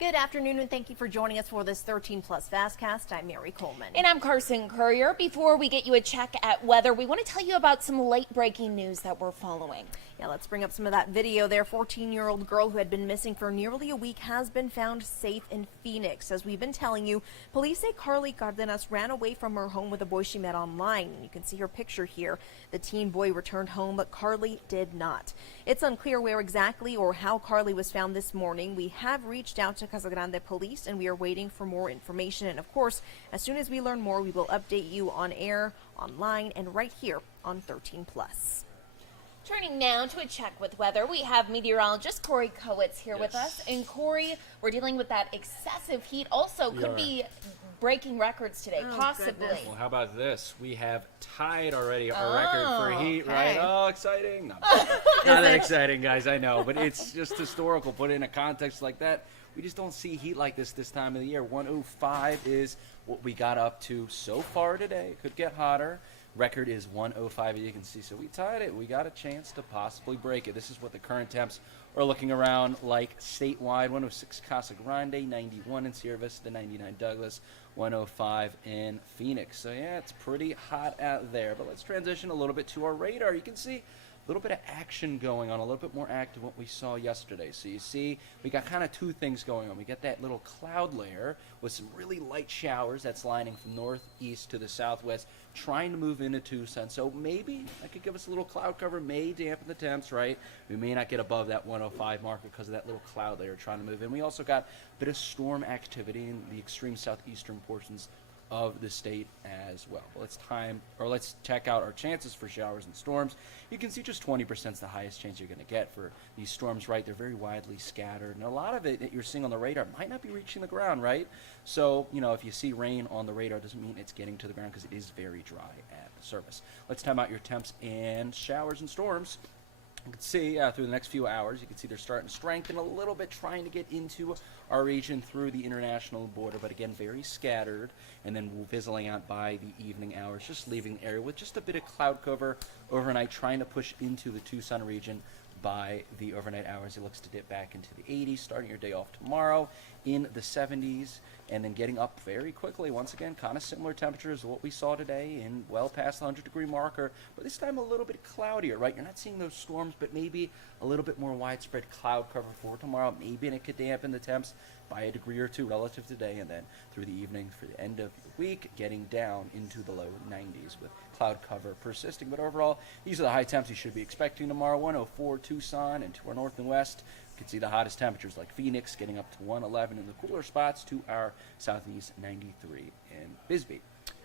Good afternoon, and thank you for joining us for this 13 Plus FastCast. I'm Mary Coleman. And I'm Carson Courier. Before we get you a check at weather, we want to tell you about some late breaking news that we're following. Yeah, let's bring up some of that video there. 14-year-old girl who had been missing for nearly a week has been found safe in Phoenix. As we've been telling you, police say Carly Cardenas ran away from her home with a boy she met online. You can see her picture here. The teen boy returned home, but Carly did not. It's unclear where exactly or how Carly was found this morning. We have reached out to Casa Grande Police, and we are waiting for more information. And of course, as soon as we learn more, we will update you on air, online, and right here on 13 Plus. Turning now to a check with weather, we have meteorologist Corey Kowitz here with us. And Corey, we're dealing with that excessive heat. Also, could be breaking records today, possibly. Goodness. Well, how about this? We have tied already our record for heat, right? Oh, exciting. No, not that exciting, guys, I know. But it's just historical. Put it in a context like that. We just don't see heat like this time of the year. 105 is what we got up to so far today. It could get hotter. Record is 105, as you can see. So we tied it. We got a chance to possibly break it. This is what the current temps are looking around like statewide. 106 Casa Grande, 91 in Sierra Vista, 99 Douglas, 105 in Phoenix. So, yeah, it's pretty hot out there. But let's transition a little bit to our radar. You can see a little bit of action going on, a little bit more active than what we saw yesterday. So you see, we got kind of two things going on. We got that little cloud layer with some really light showers that's lining from northeast to the southwest, trying to move into Tucson. So maybe that could give us a little cloud cover, may dampen the temps, right? We may not get above that 105 marker because of that little cloud layer trying to move in. We also got a bit of storm activity in the extreme southeastern portions of the state as well. Let's check out our chances for showers and storms. You can see just 20% is the highest chance you're going to get for these storms, right? They're very widely scattered, and a lot of it that you're seeing on the radar might not be reaching the ground, right? So, if you see rain on the radar, doesn't mean it's getting to the ground because it is very dry at the surface. Let's time out your temps and showers and storms. You can see through the next few hours, you can see they're starting to strengthen a little bit, trying to get into our region through the international border, but again, very scattered, and then fizzling out by the evening hours, just leaving the area with just a bit of cloud cover overnight, trying to push into the Tucson region by the overnight hours. It looks to dip back into the 80s, starting your day off tomorrow in the 70s, and then getting up very quickly. Once again, kind of similar temperatures to what we saw today, and well past the 100-degree marker, but this time a little bit cloudier, right? You're not seeing those storms, but maybe a little bit more widespread cloud cover for tomorrow. Maybe it could dampen the temps by a degree or two relative to today, and then through the evening for the end of the week, getting down into the low 90s with cloud cover persisting. But overall, these are the high temps you should be expecting tomorrow. 104 Tucson, and to our north and west, you can see the hottest temperatures like Phoenix getting up to 111 in the cooler spots, to our southeast 93 in Bisbee.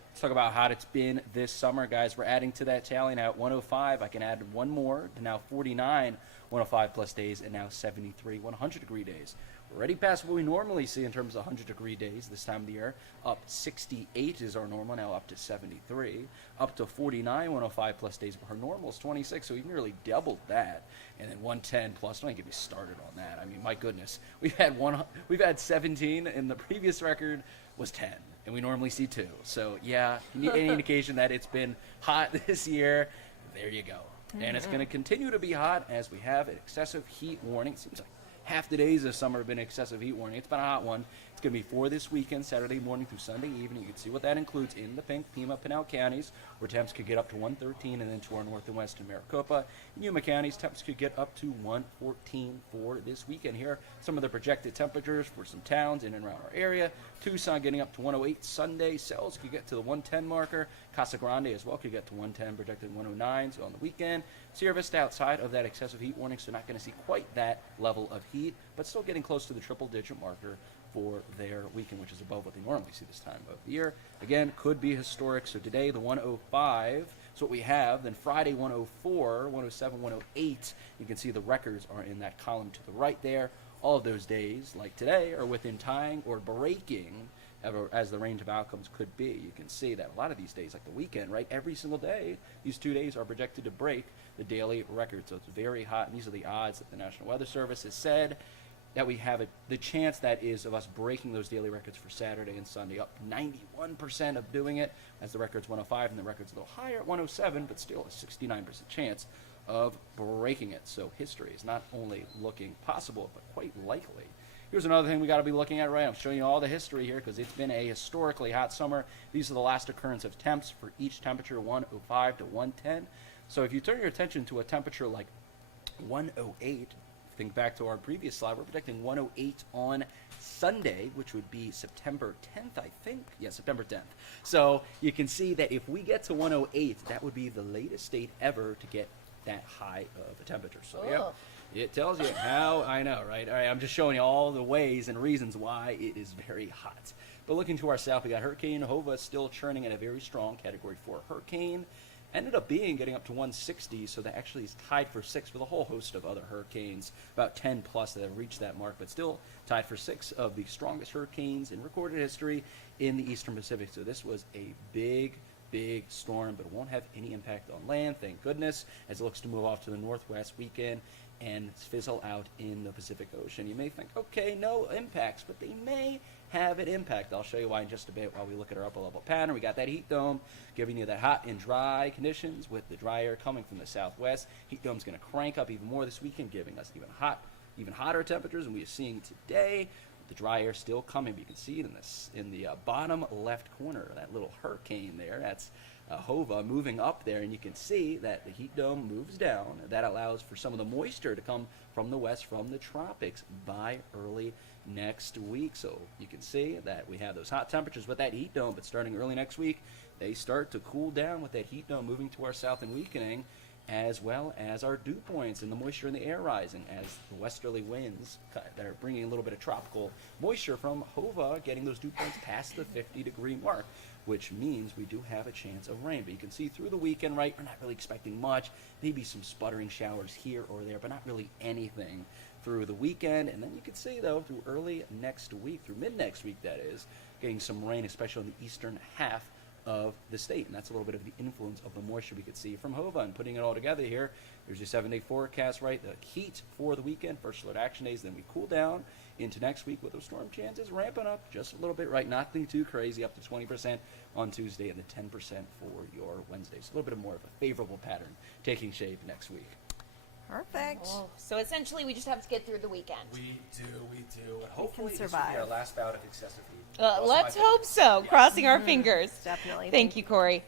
Let's talk about how hot it's been this summer, guys. We're adding to that tally now at 105. I can add one more to now 49 105 plus days, and now 73 100-degree days. We're already past what we normally see in terms of 100-degree days this time of the year. Up 68 is our normal, now up to 73. Up to 49 105 plus days, but our normal is 26, so we've nearly doubled that. And then 110 plus, don't even get me started on that. I mean, my goodness. We've had 17, and the previous record was 10, and we normally see 2. So, yeah, you need any indication that it's been hot this year, there you go. And it's going to continue to be hot as we have an excessive heat warning. It seems like half the days this summer have been excessive heat warning. It's been a hot one. It's going to be for this weekend, Saturday morning through Sunday evening. You can see what that includes in the Pink, Pima, Pinal counties, where temps could get up to 113, and then to our north and west in Maricopa. In Yuma counties, temps could get up to 114 for this weekend. Here are some of the projected temperatures for some towns in and around our area. Tucson getting up to 108 Sunday. Cells could get to the 110 marker. Casa Grande as well could get to 110, projected 109 so on the weekend. Sierra Vista outside of that excessive heat warning, so not going to see quite that level of heat, but still getting close to the triple-digit marker for their weekend, which is above what they normally see this time of the year. Again, could be historic. So today, the 105 is what we have. Then Friday, 104, 107, 108. You can see the records are in that column to the right there. All of those days, like today, are within tying or breaking as the range of outcomes could be. You can see that a lot of these days, like the weekend, right, every single day, these 2 days are projected to break the daily record. So it's very hot, and these are the odds that the National Weather Service has said that we have the chance that is of us breaking those daily records for Saturday and Sunday, up 91% of doing it, as the record's 105 and the record's a little higher at 107, but still a 69% chance of breaking it. So history is not only looking possible, but quite likely. Here's another thing we got to be looking at, right? I'm showing you all the history here because it's been a historically hot summer. These are the last occurrence of temps for each temperature, 105 to 110. So if you turn your attention to a temperature like 108, think back to our previous slide, we're predicting 108 on Sunday, which would be September 10th, I think. Yeah, September 10th. So you can see that if we get to 108, that would be the latest state ever to get that high of a temperature. So yeah, it tells you how, I know, right? All right, I'm just showing you all the ways and reasons why it is very hot. But looking to our south, we got Hurricane Hova still churning at a very strong Category 4 hurricane. Ended up getting up to 160, so that actually is tied for 6th with a whole host of other hurricanes, about 10 plus that have reached that mark, but still tied for 6 of the strongest hurricanes in recorded history in the Eastern Pacific. So this was a big storm, but it won't have any impact on land, thank goodness, as it looks to move off to the northwest weekend and fizzle out in the Pacific Ocean. You may think, okay, no impacts, but they may have an impact. I'll show you why in just a bit while we look at our upper level pattern. We got that heat dome giving you that hot and dry conditions with the dry air coming from the southwest. Heat dome's going to crank up even more this weekend, giving us even hotter temperatures than we are seeing today. The dry air still coming, but you can see it in the bottom left corner, that little hurricane there. That's Hova moving up there, and you can see that the heat dome moves down. That allows for some of the moisture to come from the west, from the tropics, by early next week. So you can see that we have those hot temperatures with that heat dome, but starting early next week, they start to cool down with that heat dome moving to our south and weakening, as well as our dew points and the moisture in the air rising as the westerly winds that are bringing a little bit of tropical moisture from Hova, getting those dew points past the 50-degree mark, which means we do have a chance of rain. But you can see through the weekend, right, we're not really expecting much, maybe some sputtering showers here or there, but not really anything through the weekend. And then you can see, though, through early next week, through mid-next week, that is, getting some rain, especially on the eastern half of the state, and that's a little bit of the influence of the moisture we could see from Hova. And putting it all together here, there's your 7-day forecast, right? The heat for the weekend, first alert action days, then we cool down into next week with those storm chances ramping up just a little bit, right? Nothing too crazy, up to 20% on Tuesday and the 10% for your Wednesday. So a little bit more of a favorable pattern taking shape next week. Perfect. Oh, so essentially, we just have to get through the weekend. We do. And hopefully this will survive. be our last bout of excessive heat. Let's hope so. Yeah. Crossing our fingers. Definitely. Thank you, Corey.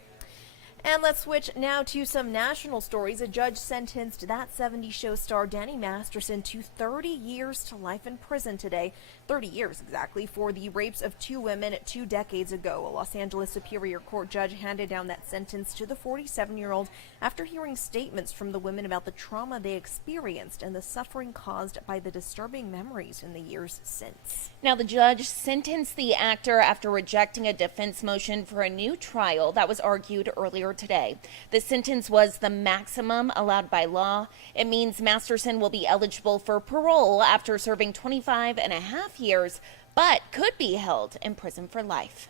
And let's switch now to some national stories. A judge sentenced that 70s show star Danny Masterson to 30 years to life in prison today. 30 years exactly for the rapes of 2 women 2 decades ago. A Los Angeles Superior Court judge handed down that sentence to the 47-year-old after hearing statements from the women about the trauma they experienced and the suffering caused by the disturbing memories in the years since. Now, the judge sentenced the actor after rejecting a defense motion for a new trial that was argued earlier today. The sentence was the maximum allowed by law. It means Masterson will be eligible for parole after serving 25 and a half years, but could be held in prison for life.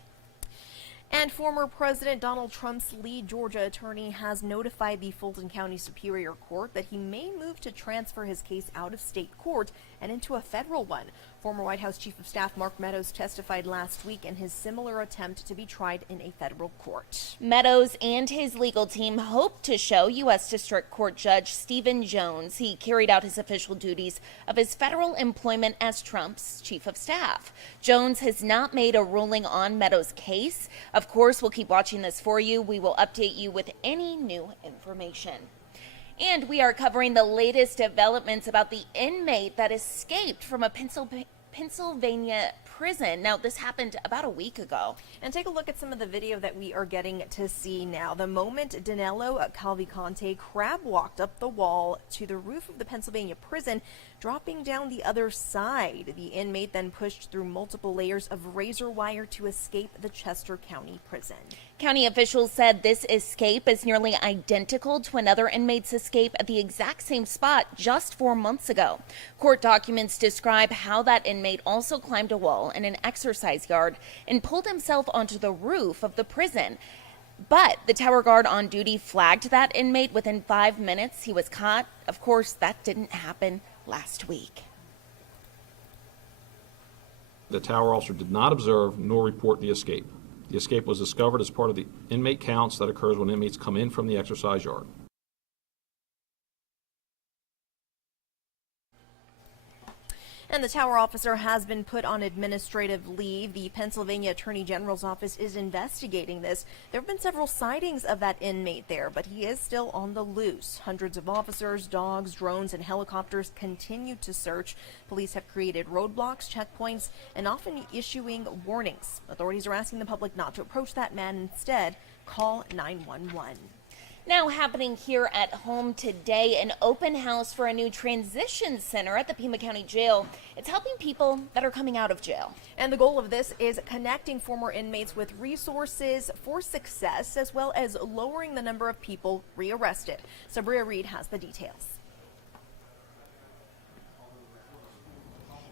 And former President Donald Trump's lead Georgia attorney has notified the Fulton County Superior Court that he may move to transfer his case out of state court and into a federal one. Former White House Chief of Staff Mark Meadows testified last week in his similar attempt to be tried in a federal court. Meadows and his legal team hope to show U.S. District Court Judge Stephen Jones he carried out his official duties of his federal employment as Trump's Chief of Staff. Jones has not made a ruling on Meadows' case. Of course, we'll keep watching this for you. We will update you with any new information. And we are covering the latest developments about the inmate that escaped from a Pennsylvania prison. Now, this happened about a week ago. And take a look at some of the video that we are getting to see now. The moment Danilo Calvicante crab walked up the wall to the roof of the Pennsylvania prison, dropping down the other side. The inmate then pushed through multiple layers of razor wire to escape the Chester County prison. County officials said this escape is nearly identical to another inmate's escape at the exact same spot just 4 months ago. Court documents describe how that inmate also climbed a wall in an exercise yard and pulled himself onto the roof of the prison. But the tower guard on duty flagged that inmate within 5 minutes. He was caught. Of course, that didn't happen last week. The tower officer did not observe nor report the escape. The escape was discovered as part of the inmate counts that occurs when inmates come in from the exercise yard. And the tower officer has been put on administrative leave. The Pennsylvania Attorney General's office is investigating this. There have been several sightings of that inmate there, but he is still on the loose. Hundreds of officers, dogs, drones, and helicopters continue to search. Police have created roadblocks, checkpoints, and often issuing warnings. Authorities are asking the public not to approach that man. Instead, call 911. Now happening here at home today, an open house for a new transition center at the Pima County Jail. It's helping people that are coming out of jail. And the goal of this is connecting former inmates with resources for success, as well as lowering the number of people rearrested. Sabria Reed has the details.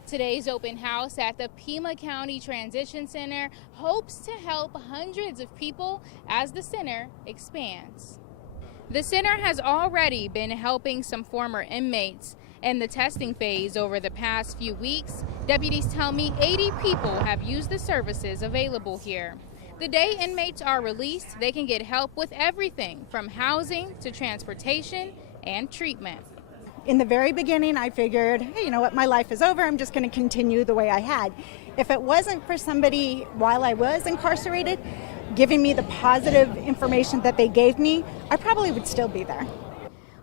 Today's open house at the Pima County Transition Center hopes to help hundreds of people as the center expands. The center has already been helping some former inmates. In the testing phase over the past few weeks, deputies tell me 80 people have used the services available here. The day inmates are released, they can get help with everything from housing to transportation and treatment. In the very beginning, I figured, hey, you know what, my life is over. I'm just going to continue the way I had. If it wasn't for somebody while I was incarcerated giving me the positive information that they gave me, I probably would still be there.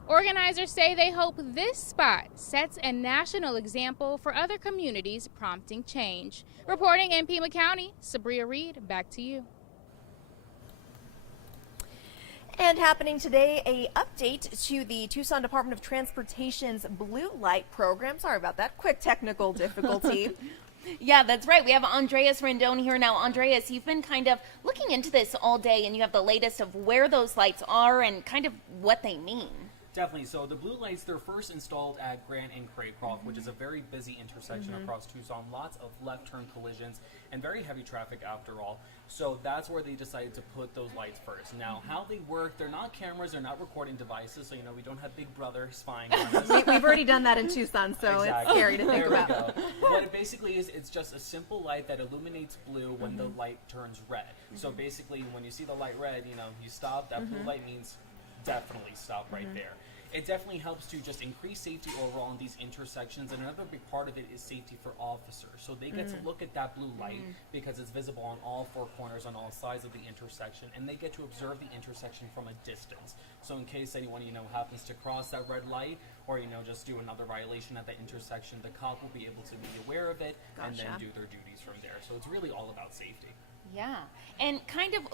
Organizers say they hope this spot sets a national example for other communities, prompting change. Reporting in Pima County, Sabria Reed, back to you. And happening today, a update to the Tucson Department of Transportation's Blue Light program. Sorry about that quick technical difficulty. Yeah, that's right. We have Andreas Rendon here now. Andreas, you've been kind of looking into this all day, and you have the latest of where those lights are and kind of what they mean. Definitely. So the blue lights, they're first installed at Grant and Craycroft, which is a very busy intersection across Tucson. Lots of left turn collisions and very heavy traffic after all. So that's where they decided to put those lights first. Now, how they work, they're not cameras, they're not recording devices, so, we don't have Big Brother spying on us. We've already done that in Tucson, so it's scary to think about. There we go. What it basically is, it's just a simple light that illuminates blue when the light turns red. So basically, when you see the light red, you stop. That blue light means definitely stop right there. It definitely helps to just increase safety overall in these intersections, and another big part of it is safety for officers. So they get to look at that blue light because it's visible on all four corners, on all sides of the intersection, and they get to observe the intersection from a distance. So in case anyone, happens to cross that red light or, just do another violation at that intersection, the cop will be able to be aware of it and then do their duties from there. So it's really all about safety. Yeah. And kind of,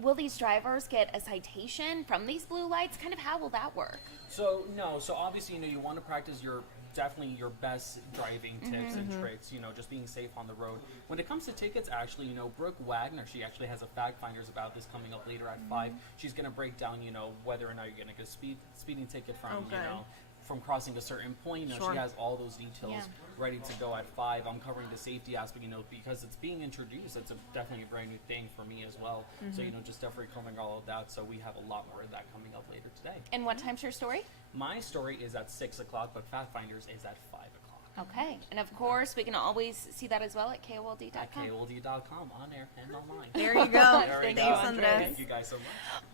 will these drivers get a citation from these blue lights? Kind of how will that work? So obviously, you want to practice your best driving tips and tricks, just being safe on the road. When it comes to tickets, actually, Brooke Wagner, she actually has a fact finders about this coming up later at 5. She's going to break down, whether or not you're going to get a speeding ticket from, from crossing a certain point. She has all those details ready to go at 5. I'm covering the safety aspect, because it's being introduced. It's definitely a brand new thing for me as well. So, just definitely covering all of that. So we have a lot more of that coming up later today. And what time's your story? My story is at 6 o'clock, but Pathfinders is at 5 o'clock. Okay. And of course, we can always see that as well at KOLD.com. At KOLD.com, on air and online. There you go. Thank you, Sandra. Thank you guys so much.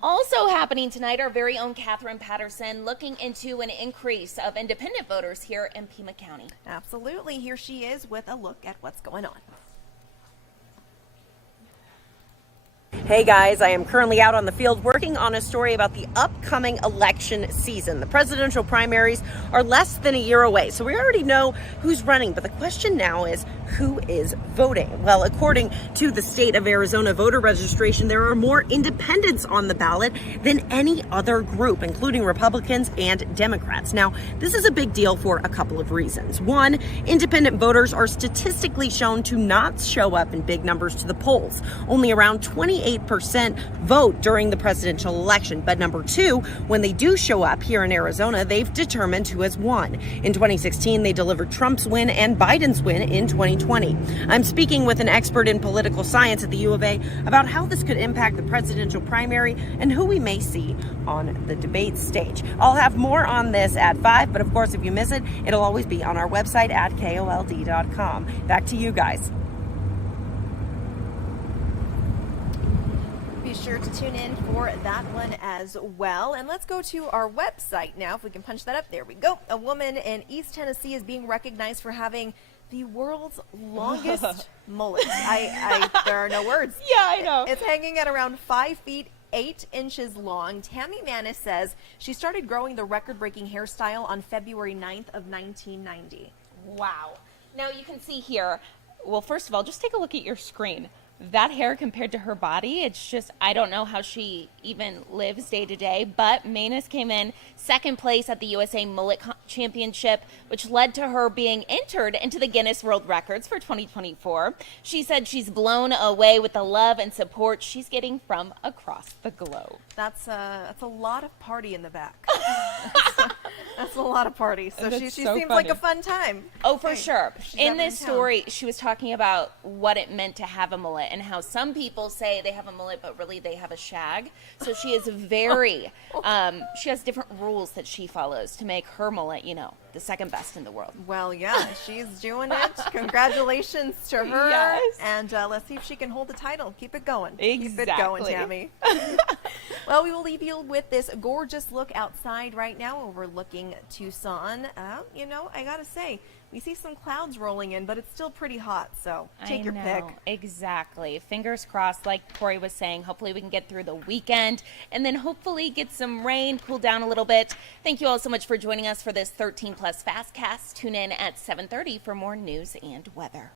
Also happening tonight, our very own Catherine Patterson looking into an increase of independent voters here in Pima County. Absolutely. Here she is with a look at what's going on. Hey guys, I am currently out on the field working on a story about the upcoming election season. The presidential primaries are less than a year away, so we already know who's running, but the question now is who is voting? Well, according to the state of Arizona voter registration, there are more independents on the ballot than any other group, including Republicans and Democrats. Now, this is a big deal for a couple of reasons. One, independent voters are statistically shown to not show up in big numbers to the polls. Only around 28% vote during the presidential election. But number two, when they do show up here in Arizona, they've determined who has won. In 2016, they delivered Trump's win and Biden's win in 2020. I'm speaking with an expert in political science at the U of A about how this could impact the presidential primary and who we may see on the debate stage. I'll have more on this at 5, but of course, if you miss it, it'll always be on our website at KOLD.com. Back to you guys. Be sure sure to tune in for that one as well. And let's go to our website now. If we can punch that up, there we go. A woman in East Tennessee is being recognized for having the world's longest mullet. There are no words. Yeah, I know. It's hanging at around 5 feet 8 inches long. Tammy Manis says she started growing the record-breaking hairstyle on February 9th of 1990. Wow. Now you can see here, well, first of all, just take a look at your screen. That hair compared to her body, it's just, I don't know how she even lives day to day, but Manus came in second place at the USA Mullet Championship, which led to her being entered into the Guinness World Records for 2024. She said she's blown away with the love and support she's getting from across the globe. That's a lot of party in the back. That's a lot of party. So she so seems funny. like a fun time. Oh, for sure. In definitely this in town. story, she was talking about what it meant to have a mullet and how some people say they have a mullet, but really they have a shag. So she is very, she has different rules that she follows to make her mullet, you know, the second best in the world. Well, yeah, she's doing it. Congratulations to her. Yes. And let's see if she can hold the title. Keep it going. Keep it Exactly. going, Tammy. Well, we will leave you with this gorgeous look outside right now overlooking Tucson. You know, I gotta say, we see some clouds rolling in, but it's still pretty hot, so take your pick. Exactly. Fingers crossed, like Corey was saying. Hopefully we can get through the weekend and then hopefully get some rain, cool down a little bit. Thank you all so much for joining us for this 13 Plus FastCast. Tune in at 7:30 for more news and weather.